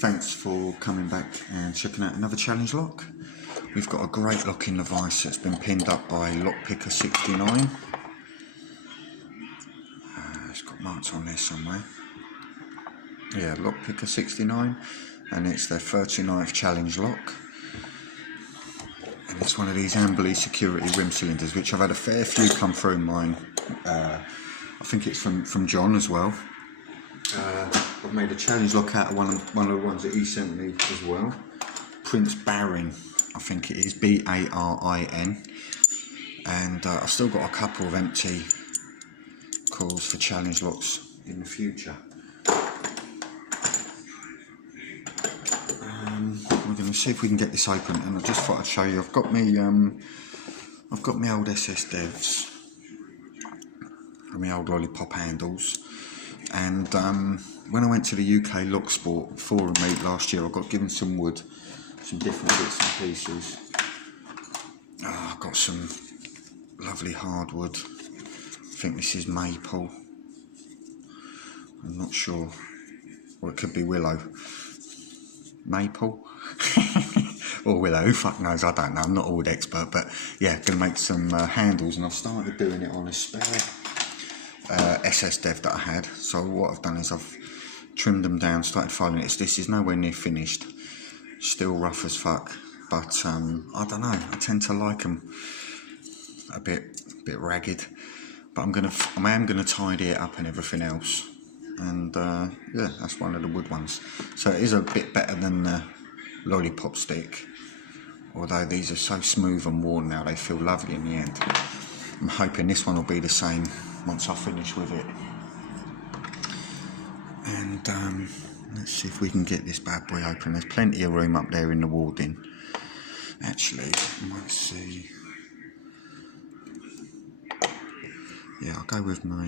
Thanks for coming back and checking out another challenge lock. We've got a great locking device that's been pinned up by Lockpicker 69. It's got marks on there somewhere. Yeah, Lockpicker 69, and it's their 39th challenge lock. And it's one of these Amberley security rim cylinders, which I've had a fair few come through mine. I think it's from John as well. I've made a challenge lock out of one of the ones that he sent me as well. Prince Barin, I think it is, B-A-R-I-N. And I've still got a couple of empty calls for challenge locks in the future. We're going to see if we can get this open, and I just thought I'd show you. I've got my old SS Devs, my old lollipop handles. And when I went to the UK Lock Sport Forum meet last year, I got given some wood, some different bits and pieces. I've got some lovely hardwood. I think this is maple. I'm not sure. Or it could be willow. Maple? Or willow, who fuck knows, I don't know. I'm not a wood expert, but yeah, going to make some handles, and I've started doing it on a spare SS Dev that I had. So what I've done is I've trimmed them down, started filing it. This is nowhere near finished, still rough as fuck, but I don't know, I tend to like them a bit ragged, but I am gonna tidy it up and everything else. And yeah, that's one of the wood ones, so it is a bit better than the lollipop stick, although these are so smooth and worn now, they feel lovely in the end. I'm hoping this one will be the same once I finish with it. And let's see if we can get this bad boy open. There's plenty of room up there in the warding. Actually, I might see. Yeah, I'll go with my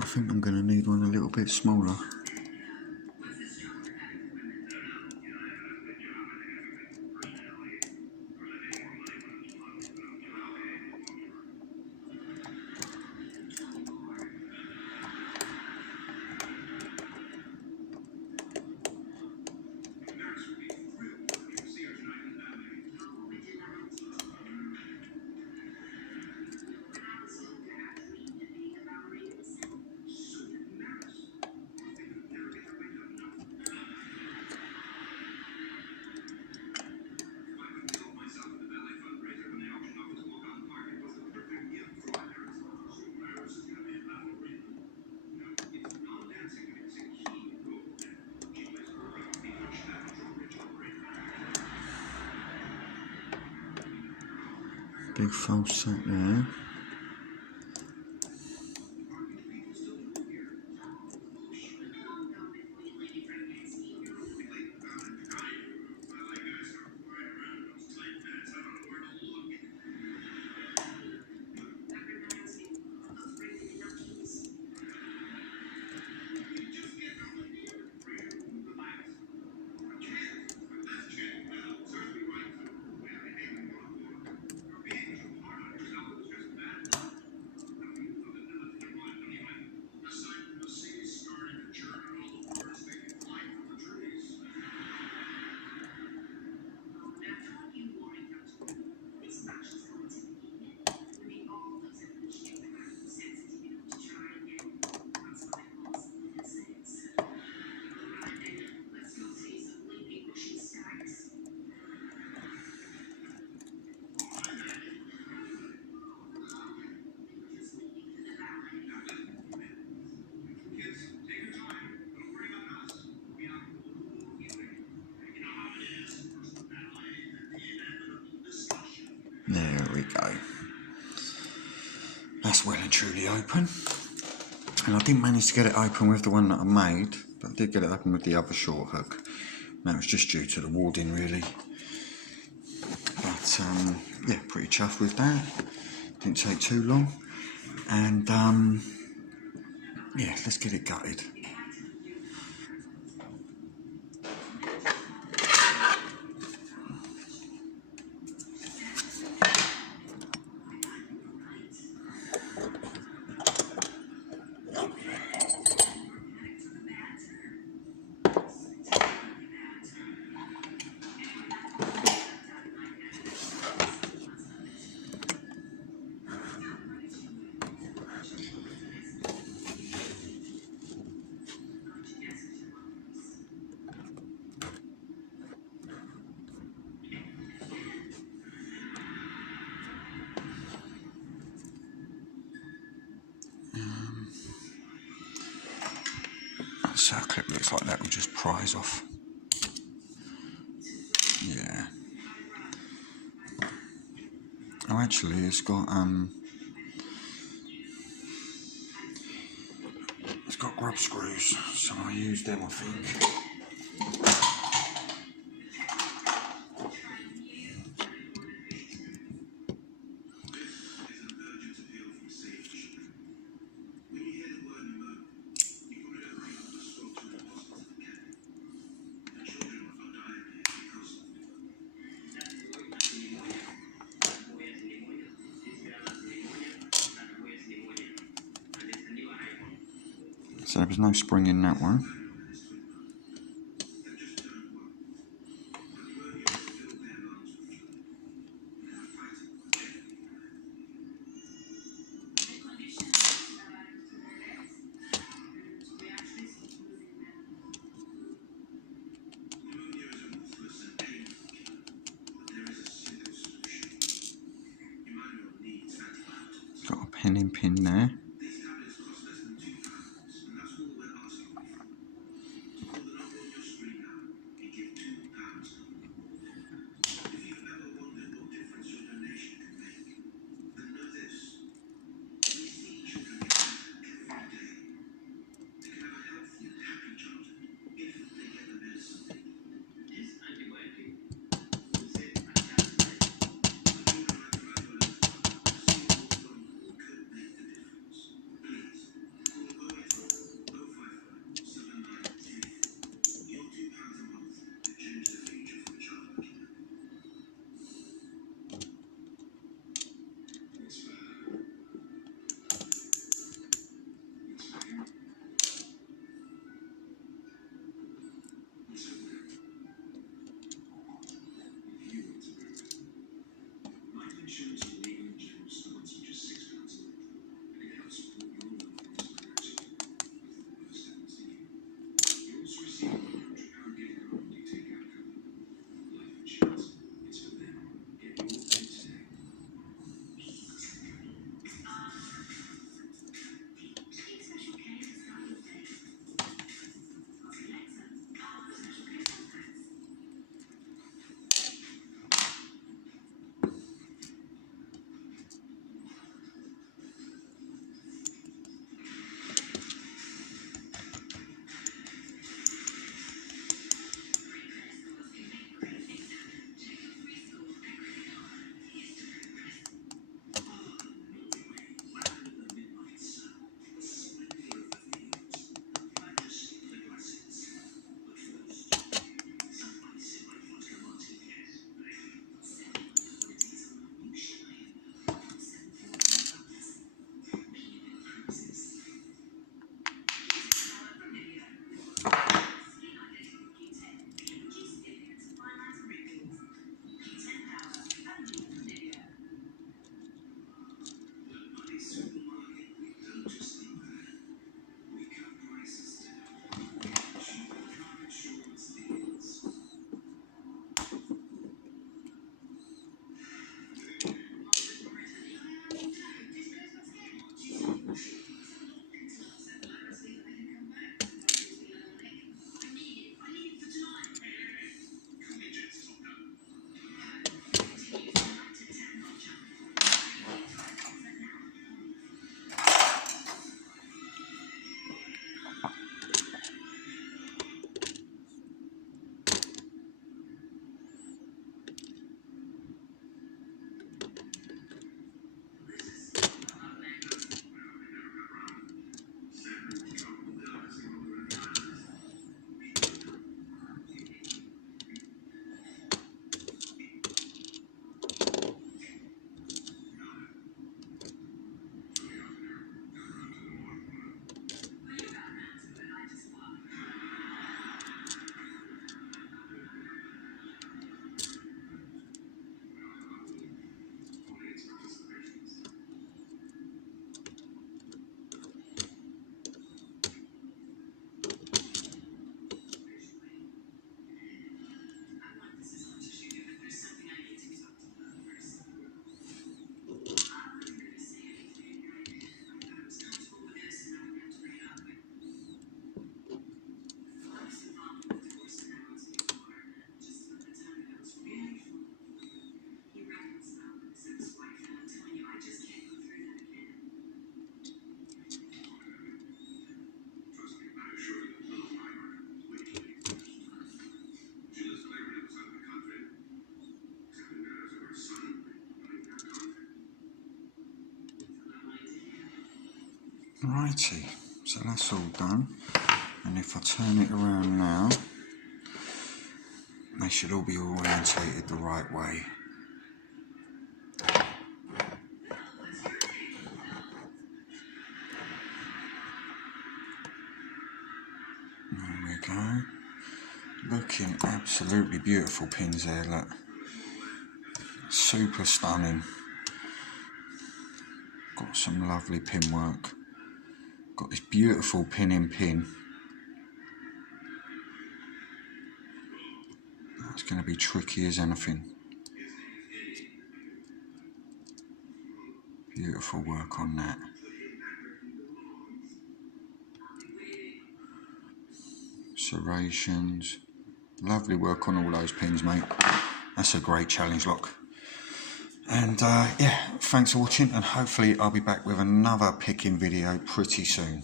I think I'm going to need one a little bit smaller. Big false set there. There we go. That's well and truly open. And I didn't manage to get it open with the one that I made, but I did get it open with the other short hook. That was just due to the warding, really. But yeah, pretty chuffed with that. Didn't take too long. And Yeah, let's get it gutted. So a clip looks like that will just prise off. Yeah. Oh, actually, it's got grub screws, so I use them, I think. So there was no spring in that one. Got a penning pin there. Righty, so that's all done, and if I turn it around now, they should all be orientated the right way. There we go. Looking absolutely beautiful pins there, look. Super stunning. Got some lovely pin work. Got this beautiful pin in pin. That's going to be tricky as anything. Beautiful work on that. Serrations. Lovely work on all those pins, mate. That's a great challenge lock. And yeah, thanks for watching, and hopefully I'll be back with another picking video pretty soon.